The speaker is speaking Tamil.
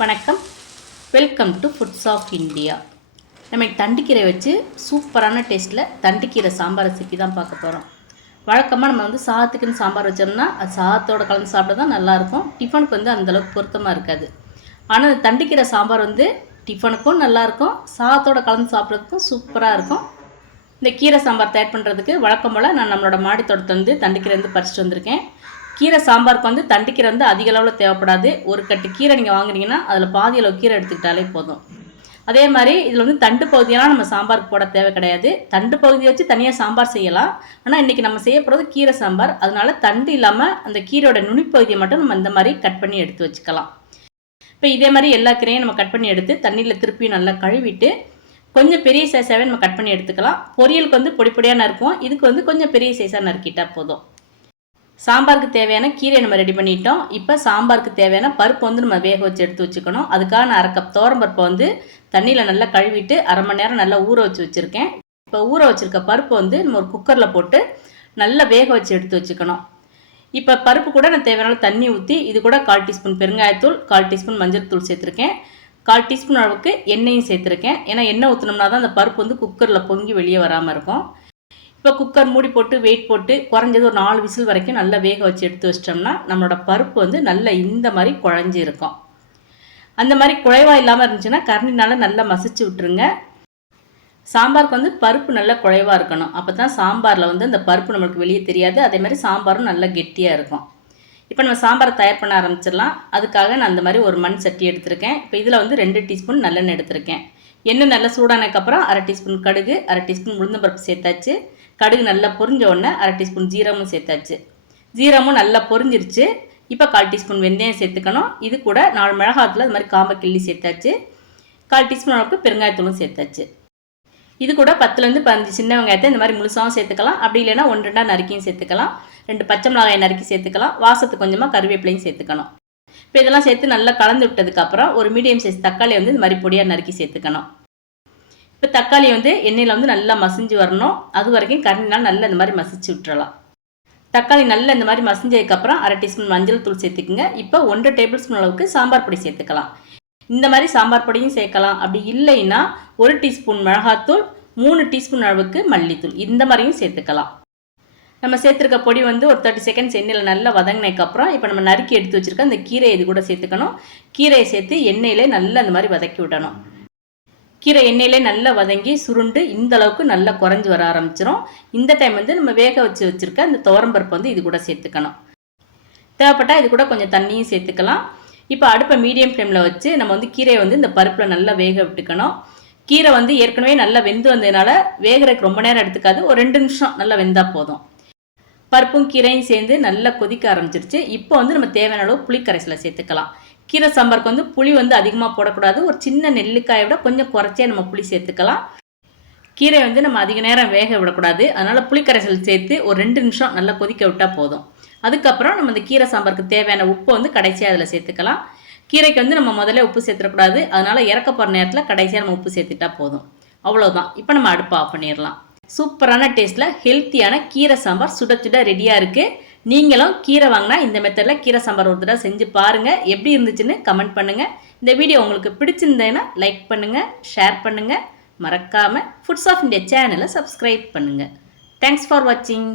வணக்கம், welcome to Foods of India. நம்ம தண்டுக்கீரை வச்சு சூப்பரான டேஸ்ட்டில் தண்டுக்கீரை சாம்பார் ரெசிபி தான் பார்க்க போகிறோம். வழக்கமாக நம்ம சாதத்துக்குன்னு சாம்பார் வச்சோம்னா அது சாதத்தோடு கலந்து சாப்பிட தான் நல்லாயிருக்கும். டிஃபனுக்கு அந்தளவுக்கு பொருத்தமாக இருக்காது. ஆனால் அந்த தண்டுக்கீரை சாம்பார் டிஃபனுக்கும் நல்லாயிருக்கும், சாதத்தோடு கலந்து சாப்பிட்றதுக்கும் சூப்பராக இருக்கும். இந்த கீரை சாம்பார் தயார் பண்ணுறதுக்கு வழக்கம் போல் நான் நம்மளோட மாடி தோட்டத்தை தண்டுக்கீரை பறிச்சுட்டு வந்திருக்கேன். கீரை சாம்பாருக்கு தண்டுக்கீரை அதிக அளவில் தேவைப்படாது. ஒரு கட்டு கீரை நீங்கள் வாங்குறீங்கன்னா அதில் பாதி அளவு கீரை எடுத்துக்கிட்டாலே போதும். அதே மாதிரி இதில் தண்டு பகுதியெல்லாம் நம்ம சாம்பாருக்கு போட தேவை கிடையாது. தண்டு பகுதியை வச்சு தனியாக சாம்பார் செய்யலாம். ஆனால் இன்றைக்கி நம்ம செய்ய போகிறது கீரை சாம்பார். அதனால் தண்டு இல்லாமல் அந்த கீரையோட நுனிப்பகுதியை மட்டும் நம்ம இந்த மாதிரி கட் பண்ணி எடுத்து வச்சுக்கலாம். இப்போ இதே மாதிரி எல்லா கீரையும் நம்ம கட் பண்ணி எடுத்து தண்ணியில் திருப்பி நல்லா கழுவிட்டு கொஞ்சம் பெரிய சைஸாகவே நம்ம கட் பண்ணி எடுத்துக்கலாம். பொரியலுக்கு பொடி பொடியாக நறுக்கும். இதுக்கு கொஞ்சம் பெரிய சைஸாக நறுக்கிட்டால் போதும். சாம்பாருக்கு தேவையான கீரையை நம்ம ரெடி பண்ணிட்டோம். இப்போ சாம்பாருக்கு தேவையான பருப்பு நம்ம வேக வச்சு எடுத்து வச்சுக்கணும். அதுக்காக நான் 1/2 கப் துவரம்பருப்பை தண்ணியில் நல்லா கழுவிட்டு 1/2 மணி நேரம் நல்லா ஊற வச்சு வச்சுருக்கேன். இப்போ ஊற வச்சுருக்க பருப்பு நம்ம ஒரு குக்கரில் போட்டு நல்லா வேக வச்சு எடுத்து வச்சுக்கணும். இப்போ பருப்பு கூட நான் தேவையான தண்ணி ஊற்றி இது கூட 1/4 டீஸ்பூன் பெருங்காயத்தூள், 1/4 டீஸ்பூன் மஞ்சள் தூள் சேர்த்துருக்கேன். 1/4 டீஸ்பூன் அளவுக்கு எண்ணெயும் சேர்த்துருக்கேன். ஏன்னா எண்ணெய் ஊற்றினோம்னா தான் அந்த பருப்பு குக்கரில் பொங்கி வெளியே வராமல் இருக்கும். இப்போ குக்கர் மூடி போட்டு வெயிட் போட்டு குறைஞ்சது ஒரு 4 விசில் வரைக்கும் நல்லா வேக வச்சு எடுத்து வச்சிட்டோம்னா நம்மளோட பருப்பு நல்லா இந்த மாதிரி குழஞ்சி இருக்கும். அந்த மாதிரி குழைவாக இல்லாமல் இருந்துச்சுன்னா கரண்டினால நல்லா மசிச்சு விட்டுருங்க. சாம்பாருக்கு பருப்பு நல்லா குழைவாக இருக்கணும். அப்போ தான் சாம்பாரில் அந்த பருப்பு நம்மளுக்கு வெளியே தெரியாது. அதே மாதிரி சாம்பாரும் நல்லா கெட்டியாக இருக்கும். இப்போ நம்ம சாம்பாரை தயார் பண்ண ஆரம்பிச்சிடலாம். அதுக்காக நான் அந்த மாதிரி ஒரு மண் சட்டி எடுத்திருக்கேன். இப்போ இதில் 2 டீஸ்பூன் நல்லெண்ணெய் எடுத்திருக்கேன். எண்ணெய் நல்லா சூடானதுக்கப்புறம் 1/2 டீஸ்பூன் கடுகு, 1/2 டீஸ்பூன் உளுந்தம்பருப்பு சேர்த்தாச்சு. கடுகு நல்லா பொரிஞ்ச உடனே 1/2 டீஸ்பூன் ஜீரகமும் சேர்த்தாச்சு. ஜீரகமும் நல்லா பொரிஞ்சிருச்சு. இப்போ 1/4 டீஸ்பூன் வெந்தயம் சேர்த்துக்கணும். இது கூட 4 மிளகாத்தில் அது மாதிரி காம்பை கிள்ளி சேர்த்தாச்சு. 1/4 டீஸ்பூன் அளவுக்கு பெருங்காயத்தூளும் சேர்த்தாச்சு. இது கூட 10லேருந்து 15 சின்ன வெங்காயத்தை இந்த மாதிரி முழுசாகவும் சேர்த்துக்கலாம். அப்படி இல்லைன்னா 1-2 நறுக்கியும் சேர்த்துக்கலாம். 2 பச்சை மிளகாயை நறுக்கி சேர்த்துக்கலாம். வாசத்துக்கு கொஞ்சமாக கருவேப்பிலையும் சேர்த்துக்கணும். இப்போ இதெல்லாம் சேர்த்து நல்லா கலந்து விட்டதுக்கப்புறம் ஒரு மீடியம் சைஸ் தக்காளி இந்த மாதிரி பொடியாக நறுக்கி சேர்த்துக்கணும். இப்போ தக்காளி எண்ணெயில் நல்லா மசிஞ்சு வரணும். அது வரைக்கும் கரண்டினால் நல்லா இந்த மாதிரி மசிச்சு விட்டுறலாம். தக்காளி நல்லா இந்த மாதிரி மசிஞ்சதுக்கப்புறம் 1/2 டீஸ்பூன் மஞ்சள் தூள் சேர்த்துக்குங்க. இப்போ 1 டேபிள் ஸ்பூன் அளவுக்கு சாம்பார் பொடி சேர்த்துக்கலாம். இந்த மாதிரி சாம்பார் பொடியும் சேர்க்கலாம். அப்படி இல்லைன்னா 1 டீஸ்பூன் மிளகாத்தூள், 3 டீஸ்பூன் அளவுக்கு மல்லித்தூள் இந்த மாதிரியும் சேர்த்துக்கலாம். நம்ம சேர்த்துருக்க பொடி ஒரு 30 செகண்ட்ஸ் எண்ணெயில் நல்லா வதங்கினதுக்கப்புறம் இப்போ நம்ம நறுக்கி எடுத்து வச்சுருக்க அந்த கீரையை இது கூட சேர்த்துக்கணும். கீரையை சேர்த்து எண்ணெயிலே நல்லா இந்த மாதிரி வதக்கி விடணும். கீரை எண்ணெயிலே நல்லா வதங்கி சுருண்டு இந்த அளவுக்கு நல்லா குறைஞ்சி வர ஆரம்பிச்சிடும். இந்த டைம் நம்ம வேக வச்சுருக்க அந்த துவரம்பருப்பு இது கூட சேர்த்துக்கணும். தேவைப்பட்டால் இது கூட கொஞ்சம் தண்ணியும் சேர்த்துக்கலாம். இப்போ அடுப்பை மீடியம் ஃப்ளேமில் வச்சு நம்ம கீரையை இந்த பருப்பில் நல்லா வேக விட்டுக்கணும். கீரை ஏற்கனவே நல்லா வெந்து வந்ததுனால வேகிறதுக்கு ரொம்ப நேரம் எடுத்துக்காது. ஒரு 2 நிமிஷம் நல்லா வெந்தால் போதும். பருப்பும் கீரையும் சேர்ந்து நல்லா கொதிக்க ஆரம்பிச்சிருச்சு. இப்போ நம்ம தேவையான அளவு புளிக்கரைசலை சேர்த்துக்கலாம். கீரை சாம்பாருக்கு புளி அதிகமாக போடக்கூடாது. ஒரு சின்ன நெல்லிக்காயை விட கொஞ்சம் குறைச்சே நம்ம புளி சேர்த்துக்கலாம். கீரை நம்ம அதிக நேரம் வேக விடக்கூடாது. அதனால் புளிக்கரைசல் சேர்த்து ஒரு 2 நிமிஷம் நல்லா கொதிக்க விட்டால் போதும். அதுக்கப்புறம் நம்ம இந்த கீரை சாம்பாருக்கு தேவையான உப்பு கடைசியாக அதில் சேர்த்துக்கலாம். கீரைக்கு நம்ம முதல்ல உப்பு சேர்த்துடக்கூடாது. அதனால் இறக்க போகிற நேரத்தில் கடைசியாக நம்ம உப்பு சேர்த்துட்டா போதும். அவ்வளோதான். இப்போ நம்ம அடுப்பை ஆஃப் பண்ணிடலாம். சூப்பரான டேஸ்ட்டில் ஹெல்த்தியான கீரை சாம்பார் சுட சுட ரெடியாக இருக்குது. நீங்களும் கீரை வாங்கினா இந்த மெத்தடில் கீரை சாம்பார் ஒரு தடவை செஞ்சு பாருங்கள். எப்படி இருந்துச்சுன்னு கமெண்ட் பண்ணுங்கள். இந்த வீடியோ உங்களுக்கு பிடிச்சிருந்தேன்னா லைக் பண்ணுங்கள், ஷேர் பண்ணுங்கள். மறக்காமல் ஃபுட்ஸ் ஆஃப் இந்தியா சேனலை சப்ஸ்கிரைப் பண்ணுங்கள். தேங்க்ஸ் ஃபார் வாட்சிங்.